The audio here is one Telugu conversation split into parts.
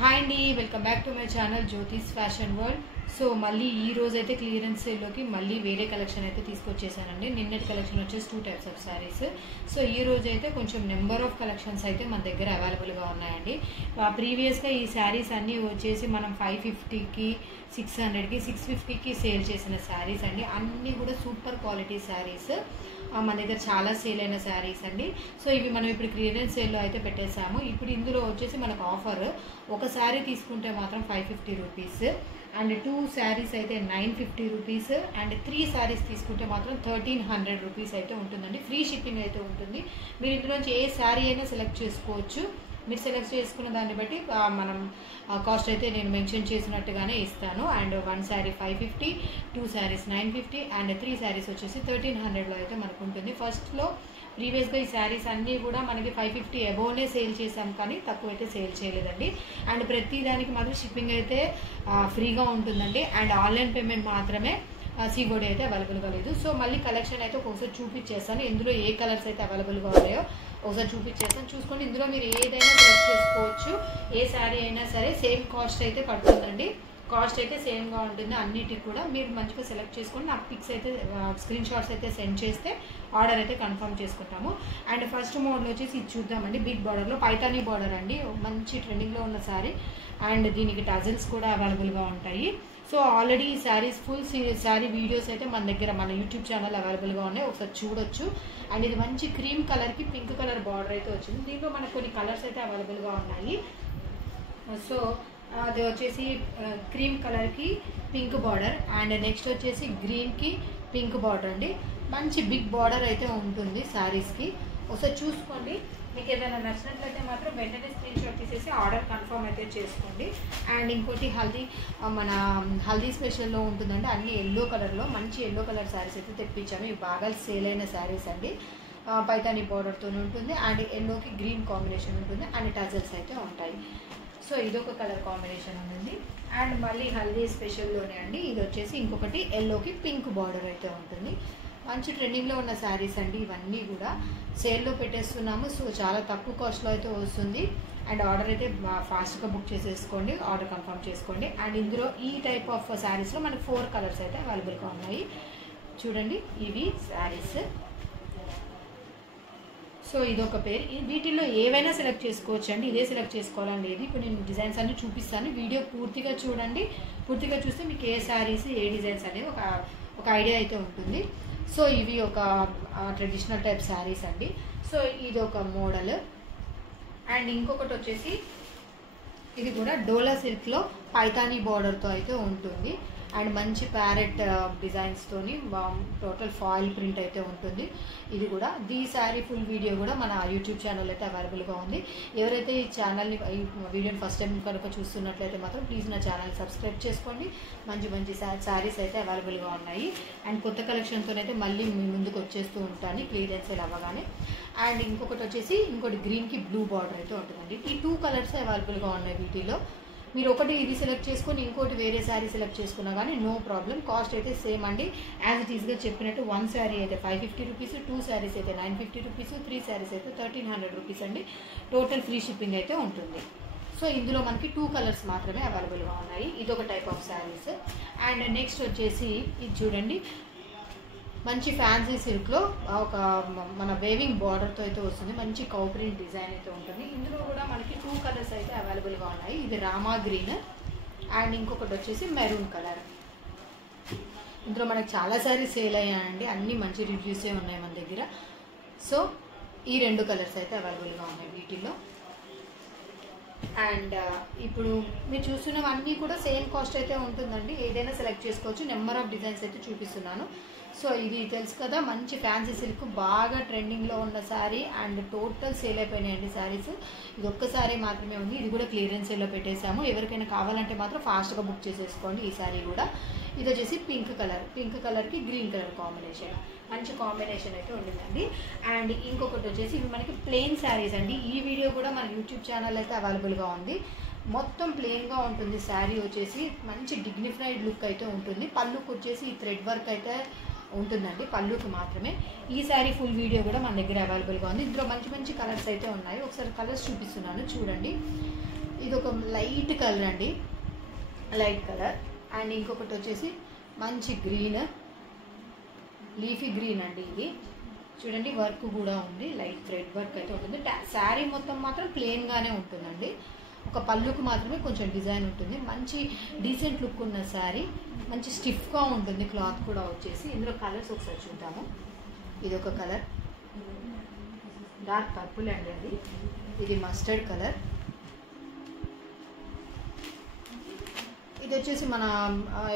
హాయ్ అండి, welcome back to my channel జ్యోతిస్ fashion world. So మళ్ళీ ఈ రోజు అయితే క్లియరెన్స్ సేల్లోకి మళ్ళీ వేరే కలెక్షన్ అయితే తీసుకొచ్చేసానండి. నిన్నటి కలెక్షన్ వచ్చేసి 2 టైప్స్ ఆఫ్ శారీస్. సో ఈ రోజు అయితే కొంచెం నెంబర్ ఆఫ్ కలెక్షన్స్ అయితే మన దగ్గర అవైలబుల్గా ఉన్నాయండి. ప్రీవియస్గా ఈ శారీస్ అన్నీ వచ్చేసి మనం 550కి 600కి 650కి సేల్ చేసిన శారీస్ అండి. అన్నీ కూడా సూపర్ క్వాలిటీ శారీస్. మన దగ్గర చాలా సేల్ అయిన శారీస్ అండి. సో ఇవి మనం ఇప్పుడు క్లియరెన్స్ సేల్లో అయితే పెట్టేసాము. ఇప్పుడు ఇందులో వచ్చేసి మనకు ఆఫర్, ఒక శారీ తీసుకుంటే మాత్రం 550 రూపీస్ అండ్ 2 శారీస్ అయితే 950 రూపీస్ అండ్ 3 శారీస్ తీసుకుంటే మాత్రం 1300 రూపీస్ అయితే ఉంటుందండి. ఫ్రీ షిప్పింగ్ అయితే ఉంటుంది. మీరు ఇందులోంచి ఏ శారీ అయినా సెలెక్ట్ చేసుకోవచ్చు. మీరు సెలెక్ట్ చేసుకున్న దాన్ని బట్టి మనం కాస్ట్ అయితే నేను మెన్షన్ చేసినట్టుగానే ఇస్తాను. అండ్ 1 శారీ 550, 2 శారీస్ 950 అండ్ 3 శారీస్ వచ్చేసి 1300లో అయితే మనకు ఉంటుంది. ఫస్ట్లో ప్రీవియస్గా ఈ శారీస్ అన్నీ కూడా మనకి 550 అబోవ్నే సేల్ చేసాం, కానీ తక్కువ అయితే సేల్ చేయలేదండి. అండ్ ప్రతి దానికి మాత్రం షిప్పింగ్ అయితే ఫ్రీగా ఉంటుందండి. అండ్ ఆన్లైన్ పేమెంట్ మాత్రమే, సీబోర్డ్ అయితే అవైలబుల్గా లేదు. సో మళ్ళీ కలెక్షన్ అయితే ఒకసారి చూపించేస్తాను. ఇందులో ఏ కలర్స్ అయితే అవైలబుల్గా ఉన్నాయో ఒకసారి చూపించేస్తాను. చూసుకోండి. ఇందులో మీరు ఏదైనా సెలెక్ట్ చేసుకోవచ్చు. ఏ శారీ అయినా సరే సేమ్ కాస్ట్ అయితే పడుతుందండి. కాస్ట్ అయితే సేమ్గా ఉంటుంది అన్నిటికి కూడా. మీరు మంచిగా సెలెక్ట్ చేసుకొని నాకు పిక్స్ అయితే స్క్రీన్ షాట్స్ అయితే సెండ్ చేస్తే ఆర్డర్ అయితే కన్ఫర్మ్ చేసుకుంటాము. అండ్ ఫస్ట్ మోడల్ వచ్చేసి ఇది చూద్దామండి. బిగ్ బార్డర్లో పైతానీ బార్డర్ అండి. మంచి ట్రెండింగ్లో ఉన్న శారీ అండ్ దీనికి టజల్స్ కూడా అవైలబుల్గా ఉంటాయి. సో ఆల్రెడీ ఈ శారీస్ ఫుల్ శారీ వీడియోస్ అయితే మన దగ్గర మన యూట్యూబ్ ఛానల్ అవైలబుల్గా ఉన్నాయి, ఒకసారి చూడొచ్చు. అండ్ ఇది మంచి క్రీమ్ కలర్కి పింక్ కలర్ బార్డర్ అయితే వచ్చింది. దీంట్లో మనకు కొన్ని కలర్స్ అయితే అవైలబుల్గా ఉన్నాయి. సో అది వచ్చేసి క్రీమ్ కలర్కి పింక్ బార్డర్ అండ్ నెక్స్ట్ వచ్చేసి గ్రీన్కి పింక్ బార్డర్ అండి. మంచి బిగ్ బార్డర్ అయితే ఉంటుంది శారీస్కి. ఒకసారి చూసుకోండి. మీకు ఏదైనా నచ్చినట్లయితే మాత్రం వెంటనే స్క్రీన్ షాట్ తీసేసి ఆర్డర్ కన్ఫర్మ్ అయితే చేసుకోండి. అండ్ ఇంకోటి మన హల్దీ స్పెషల్లో ఉంటుందండి. అన్ని ఎల్లో కలర్లో మంచి ఎల్లో కలర్ శారీస్ అయితే తెప్పించాము. ఇవి బాగా సేల్ అయిన శారీస్ అండి. పైతానీ బార్డర్తో ఉంటుంది అండ్ ఎల్లోకి గ్రీన్ కాంబినేషన్ ఉంటుంది అండ్ టజల్స్ అయితే ఉంటాయి. సో ఇదొక కలర్ కాంబినేషన్ ఉంటుంది. అండ్ మళ్ళీ హల్దీ స్పెషల్లోనే అండి ఇది వచ్చేసి ఇంకొకటి ఎల్లోకి పింక్ బార్డర్ అయితే ఉంటుంది. మంచి ట్రెండింగ్లో ఉన్న శారీస్ అండి. ఇవన్నీ కూడా సేల్లో పెట్టేస్తున్నాము. సో చాలా తక్కువ కాస్ట్లో అయితే వస్తుంది. అండ్ ఆర్డర్ అయితే ఫాస్ట్గా బుక్ చేసేసుకోండి, ఆర్డర్ కన్ఫర్మ్ చేసుకోండి. అండ్ ఇందులో ఈ టైప్ ఆఫ్ శారీస్లో మనకు 4 కలర్స్ అయితే అవైలబుల్గా ఉన్నాయి. చూడండి, ఇవి శారీస్. సో ఇదొక పేరు. వీటిల్లో ఏవైనా సెలెక్ట్ చేసుకోవచ్చు అండి. ఇదే సెలెక్ట్ చేసుకోవాలని లేదు. ఇప్పుడు నేను డిజైన్స్ అన్ని చూపిస్తాను. వీడియో పూర్తిగా చూడండి. పూర్తిగా చూస్తే మీకు ఏ శారీస్ ఏ డిజైన్స్ అనేవి ఒక ఐడియా అయితే ఉంటుంది. సో ఇవి ఒక ట్రెడిషనల్ టైప్ శారీస్ అండి. సో ఇది ఒక మోడల్. అండ్ ఇంకొకటి వచ్చేసి ఇది కూడా డోలా సిల్క్లో పైతానీ బార్డర్తో అయితే ఉంటుంది. అండ్ మంచి ప్యారెట్ డిజైన్స్తోని టోటల్ ఫాయిల్ ప్రింట్ అయితే ఉంటుంది. ఇది కూడా ఈ శారీ ఫుల్ వీడియో కూడా మన యూట్యూబ్ ఛానల్ అయితే అవైలబుల్గా ఉంది. ఎవరైతే ఈ ఛానల్ని ఈ వీడియోని ఫస్ట్ టైం కనుక చూస్తున్నట్లయితే మాత్రం ప్లీజ్ నా ఛానల్ సబ్స్క్రైబ్ చేసుకోండి. మంచి మంచి శారీస్ అయితే అవైలబుల్గా ఉన్నాయి. అండ్ కొత్త కలెక్షన్తోనైతే మళ్ళీ మీ ముందుకు వచ్చేస్తూ ఉంటాను క్లియరెన్స్ సేల్ అవ్వగానే. అండ్ ఇంకొకటి వచ్చేసి ఇంకోటి గ్రీన్కి బ్లూ బార్డర్ అయితే ఉంటుందండి. ఈ 2 కలర్స్ అవైలబుల్గా ఉన్నాయి. వీటిలో మీరు ఒకటి ఇది సెలెక్ట్ చేసుకొని ఇంకోటి వేరే శారీ సెలెక్ట్ చేసుకున్నా కానీ నో ప్రాబ్లం. కాస్ట్ అయితే సేమ్ అండి. యాజ్ ఇట్ ఈస్గా చెప్పినట్టు 1 శారీ అయితే 550 రూపీస్, 2 శారీస్ అయితే 950 రూపీస్, 3 శారీస్ అయితే 1300 రూపీస్ అండి. టోటల్ ఫ్రీ షిప్పింగ్ అయితే ఉంటుంది. సో ఇందులో మనకి 2 కలర్స్ మాత్రమే అవైలబుల్గా ఉన్నాయి. ఇదొక type of saris. And next వచ్చేసి ఇది చూడండి, మంచి ఫ్యాన్సీ సిల్క్లో ఒక మన వేవింగ్ బార్డర్తో అయితే వస్తుంది. మంచి కౌ ప్రింట్ డిజైన్ అయితే ఉంటుంది. ఇందులో కూడా మనకి 2 కలర్స్ అయితే అవైలబుల్గా ఉన్నాయి. ఇది రామా గ్రీన్ అండ్ ఇంకొకటి వచ్చేసి మెరూన్ కలర్. ఇందులో మనకి చాలా సారీస్ సేల్ అయ్యాయండి. అన్నీ మంచి రివ్యూసే ఉన్నాయి మన దగ్గర. సో ఈ 2 కలర్స్ అయితే అవైలబుల్గా ఉన్నాయి వీటిల్లో. అండ్ ఇప్పుడు మీరు చూస్తున్నవన్నీ కూడా సేమ్ కాస్ట్ అయితే ఉంటుందండి. ఏదైనా సెలెక్ట్ చేసుకోవచ్చు. నెంబర్ ఆఫ్ డిజైన్స్ అయితే చూపిస్తున్నాను. సో ఇది తెలుసు కదా, మంచి ఫ్యాన్సీ సిల్క్ బాగా ట్రెండింగ్లో ఉన్న శారీ అండ్ టోటల్ సేల్ అయిపోయినాయండి శారీస్. ఇది ఒక్క శారీ మాత్రమే ఉంది. ఇది కూడా క్లియరెన్స్ సేల్లో పెట్టేశాము. ఎవరికైనా కావాలంటే మాత్రం ఫాస్ట్గా బుక్ చేసేసుకోండి. ఈ శారీ కూడా ఇది వచ్చేసి పింక్ కలర్కి గ్రీన్ కలర్ కాంబినేషన్. మంచి కాంబినేషన్ అయితే ఉండిందండి. అండ్ ఇంకొకటి వచ్చేసి ఇవి మనకి ప్లెయిన్ శారీస్ అండి. ఈ వీడియో కూడా మన యూట్యూబ్ ఛానల్ అయితే అవైలబుల్గా ఉంది. మొత్తం ప్లెయిన్గా ఉంటుంది శారీ. వచ్చేసి మంచి డిగ్నిఫైడ్ లుక్ అయితే ఉంటుంది. పళ్ళుకి వచ్చేసి ఈ థ్రెడ్ వర్క్ అయితే ఉంటుందండి, పళ్ళుకి మాత్రమే. ఈ శారీ ఫుల్ వీడియో కూడా మన దగ్గర అవైలబుల్గా ఉంది. ఇందులో మంచి మంచి కలర్స్ అయితే ఉన్నాయి. ఒకసారి కలర్స్ చూపిస్తున్నాను చూడండి. ఇది ఇది ఒక లైట్ కలర్ అండి, లైట్ కలర్. అండ్ ఇంకొకటి వచ్చేసి మంచి గ్రీన్, లీఫీ గ్రీన్ అండి. ఇది చూడండి వర్క్ కూడా ఉంది, లైట్ థ్రెడ్ వర్క్ అయితే ఉంటుంది. శారీ మొత్తం మాత్రం ప్లెయిన్గానే ఉంటుందండి, ఒక పళ్ళుకు మాత్రమే కొంచెం డిజైన్ ఉంటుంది. మంచి డీసెంట్ లుక్ ఉన్న శారీ, మంచి స్టిఫ్గా ఉంటుంది క్లాత్ కూడా వచ్చేసి. ఇందులో కలర్స్ ఒకసారి చూద్దాము. ఇది ఒక కలర్ డార్క్ పర్పుల్ అండి, అది ఇది మస్టర్డ్ కలర్. ఇది వచ్చేసి మన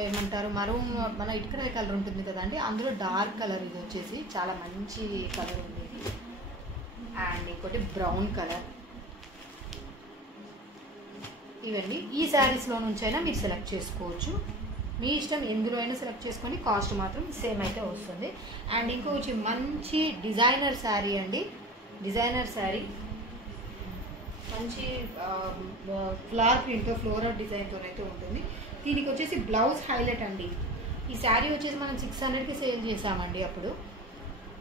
ఏమంటారు మరూన్, మన ఇటుకరాయి కలర్ ఉంటుంది కదండి, అందులో డార్క్ కలర్. ఇది వచ్చేసి చాలా మంచి కలర్ ఉంది ఇది. అండ్ ఇంకోటి బ్రౌన్ కలర్. ఇవన్నీ ఈ శారీస్లో నుంచైనా మీరు సెలెక్ట్ చేసుకోవచ్చు, మీ ఇష్టం ఎందులో అయినా సెలెక్ట్ చేసుకొని కాస్ట్ మాత్రం సేమ్ అయితే వస్తుంది. అండ్ ఇంకొచ్చి మంచి డిజైనర్ శారీ అండి, డిజైనర్ శారీ మంచి ఫ్లవర్ ప్రింట్ ఫ్లోరల్ డిజైన్తో అయితే ఉంటుంది. దీనికి వచ్చేసి బ్లౌజ్ హైలైట్ అండి. ఈ శారీ వచ్చేసి మనం 600కి సేల్ చేసామండి అప్పుడు.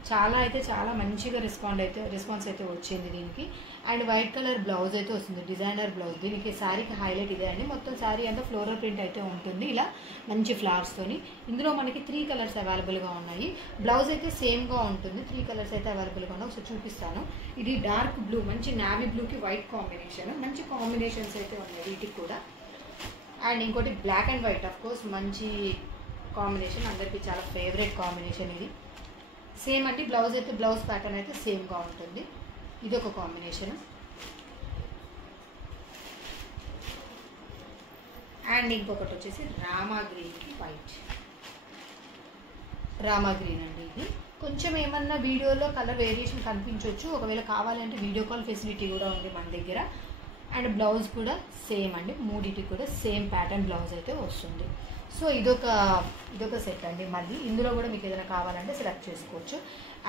చాలా మంచిగా రెస్పాన్స్ అయితే వచ్చింది దీనికి. అండ్ వైట్ కలర్ బ్లౌజ్ అయితే వస్తుంది, డిజైనర్ బ్లౌజ్. దీనికి శారీకి హైలైట్ ఇదే అండి, మొత్తం శారీ అంతా ఫ్లోరల్ ప్రింట్ అయితే ఉంటుంది ఇలా మంచి ఫ్లవర్స్తోని. ఇందులో మనకి 3 కలర్స్ అవైలబుల్గా ఉన్నాయి. బ్లౌజ్ అయితే సేమ్గా ఉంటుంది, 3 కలర్స్ అయితే అవైలబుల్గా ఉన్నాయి. ఒకసారి చూపిస్తాను. ఇది డార్క్ బ్లూ, మంచి నావీ బ్లూకి వైట్ కాంబినేషన్, మంచి కాంబినేషన్స్ అయితే ఉన్నాయి వీటికి కూడా. అండ్ ఇంకోటి black and white, of course మంచి కాంబినేషన్, అందరికీ చాలా ఫేవరెట్ కాంబినేషన్ ఇది. సేమ్ అండి, బ్లౌజ్ అయితే బ్లౌజ్ ప్యాటర్న్ అయితే సేమ్గా ఉంటుంది. ఇది ఒక కాంబినేషన్. అండ్ ఇంకొకటి వచ్చేసి రామా గ్రీన్కి వైట్, రామా గ్రీన్ అండి. ఇది కొంచెం ఏమన్నా వీడియోలో కలర్ వేరియేషన్ కనిపించవచ్చు, ఒకవేళ కావాలంటే వీడియో కాల్ ఫెసిలిటీ కూడా ఉంది మన దగ్గర. అండ్ బ్లౌజ్ కూడా సేమ్ అండి, మూడింటికి కూడా సేమ్ ప్యాటర్న్ బ్లౌజ్ అయితే వస్తుంది. సో ఇదొక సెట్ అండి. మళ్ళీ ఇందులో కూడా మీకు ఏదైనా కావాలంటే సెలెక్ట్ చేసుకోవచ్చు.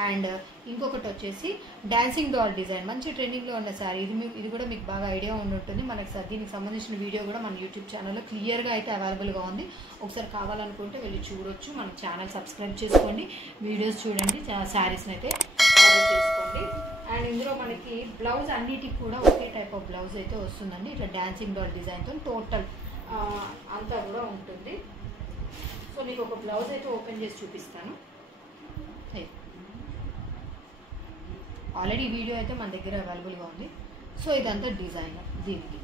అండ్ ఇంకొకటి వచ్చేసి డాన్సింగ్ డాల్ డిజైన్, మంచి ట్రెండింగ్లో ఉన్న శారీ. ఇది కూడా మీకు బాగా ఐడియా ఉంటుంది. మనకి దీనికి సంబంధించిన వీడియో కూడా మన యూట్యూబ్ ఛానల్లో క్లియర్గా అయితే అవైలబుల్గా ఉంది. ఒకసారి కావాలనుకుంటే వెళ్ళి చూడొచ్చు. మన ఛానల్ సబ్స్క్రైబ్ చేసుకోండి, వీడియోస్ చూడండి, శారీస్ని అయితే ఆర్డర్ చేసుకోండి. అండ్ ఇందులో మనకి బ్లౌజ్ అన్నిటికి కూడా ఒకే టైప్ ఆఫ్ బ్లౌజ్ అయితే వస్తుందండి, ఇట్లా డాన్సింగ్ డాల్ డిజైన్తో టోటల్ అంతా కూడా ఉంటుంది. సో మీకు ఒక బ్లౌజ్ అయితే ఓపెన్ చేసి చూపిస్తాను. ఆల్రెడీ వీడియో అయితే మన దగ్గర అవైలబుల్గా ఉంది. సో ఇదంతా డిజైన్ దీనికి.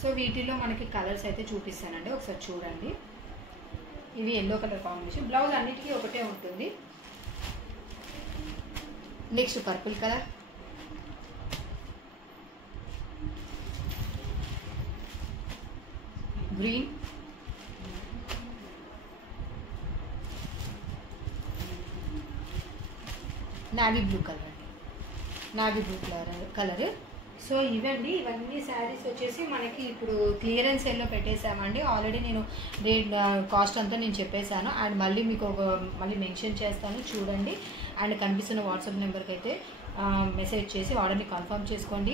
సో వీటిలో మనకి కలర్స్ అయితే చూపిస్తానండి, ఒకసారి చూడండి. ఇవి ఎల్లో కలర్ కాంబినేషన్, బ్లౌజ్ అన్నిటికీ ఒకటే ఉంటుంది. Next purple colour, green, navy blue colour అండి, నావీ బ్లూ కలర్. సో ఇవన్నీ శారీస్ వచ్చేసి మనకి ఇప్పుడు క్లియరెన్స్ సేల్లో పెట్టేశామండి. ఆల్రెడీ నేను రేట్ కాస్ట్ అంతా నేను చెప్పేశాను. అండ్ మళ్ళీ మీకు మళ్ళీ మెన్షన్ చేస్తాను చూడండి. అండ్ కనిపిస్తున్న వాట్సాప్ నెంబర్కి అయితే మెసేజ్ చేసి ఆర్డర్ని కన్ఫర్మ్ చేసుకోండి.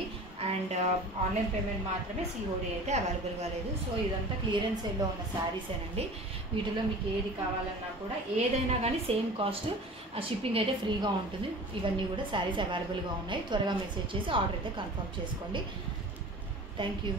అండ్ ఆన్లైన్ పేమెంట్ మాత్రమే, సిఓడి అయితే అవైలబుల్గా లేదు. సో ఇదంతా క్లియరెన్స్ సేల్లో ఉన్న శారీసేనండి. వీటిలో మీకు ఏది కావాలన్నా కూడా ఏదైనా కానీ సేమ్ కాస్ట్, షిప్పింగ్ అయితే ఫ్రీగా ఉంటుంది. ఇవన్నీ కూడా శారీస్ అవైలబుల్గా ఉన్నాయి. త్వరగా మెసేజ్ చేసి ఆర్డర్ అయితే కన్ఫర్మ్ చేసుకోండి. Thank you.